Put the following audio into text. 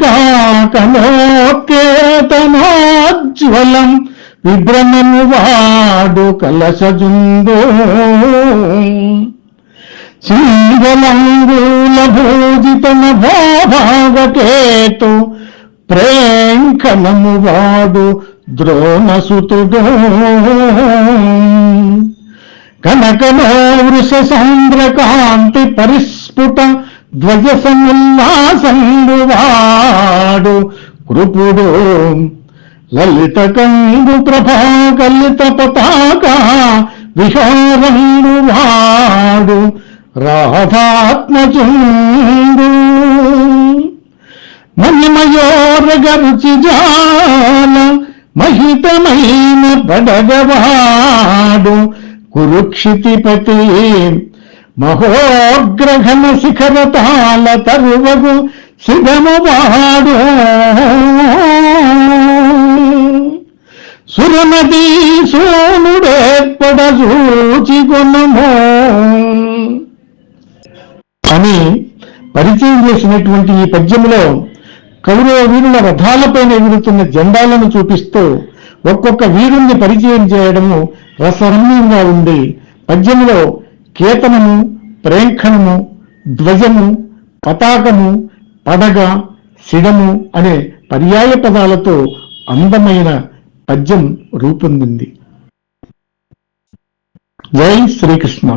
వికాకమోకేతనోజ్వలం విభ్రమము వాడు కలశజుందో సింగలంగూల భూజితన భోభాగకేతు ప్రేంఖనము వాడు ద్రోణసుతుడో కనకనో వృష సాంద్రకాంతి పరిస్ఫుట ధ్వజ సముల్లాసంగు వాడు కృపుడు లలిత కంగు ప్రభాకలిత పతాక విహారంగు వాడు రాధాత్మచుండు మణిమయోరగ రుచి జాల మహితమైన బడగవాడు కురుక్షితిపతి మహోగ్రఘన శిఖరతాల తరువగు శివమువాడు సురనదీ సోనుడేర్పడ సూచిగొనమో అని పరిచయం చేసినటువంటి ఈ పద్యములో కౌరవ వీరుల రథాలపైన ఎగురుతున్న జెండాలను చూపిస్తూ ఒక్కొక్క వీరుణ్ణి పరిచయం చేయడము రసరమ్యంగా ఉంది. పద్యములో కేతనము, ప్రేంఖణము, ధ్వజము, పతాకము, పడగ, శిడము అనే పర్యాయ పదాలతో అందమైన పద్యం రూపొందింది. జై శ్రీకృష్ణ.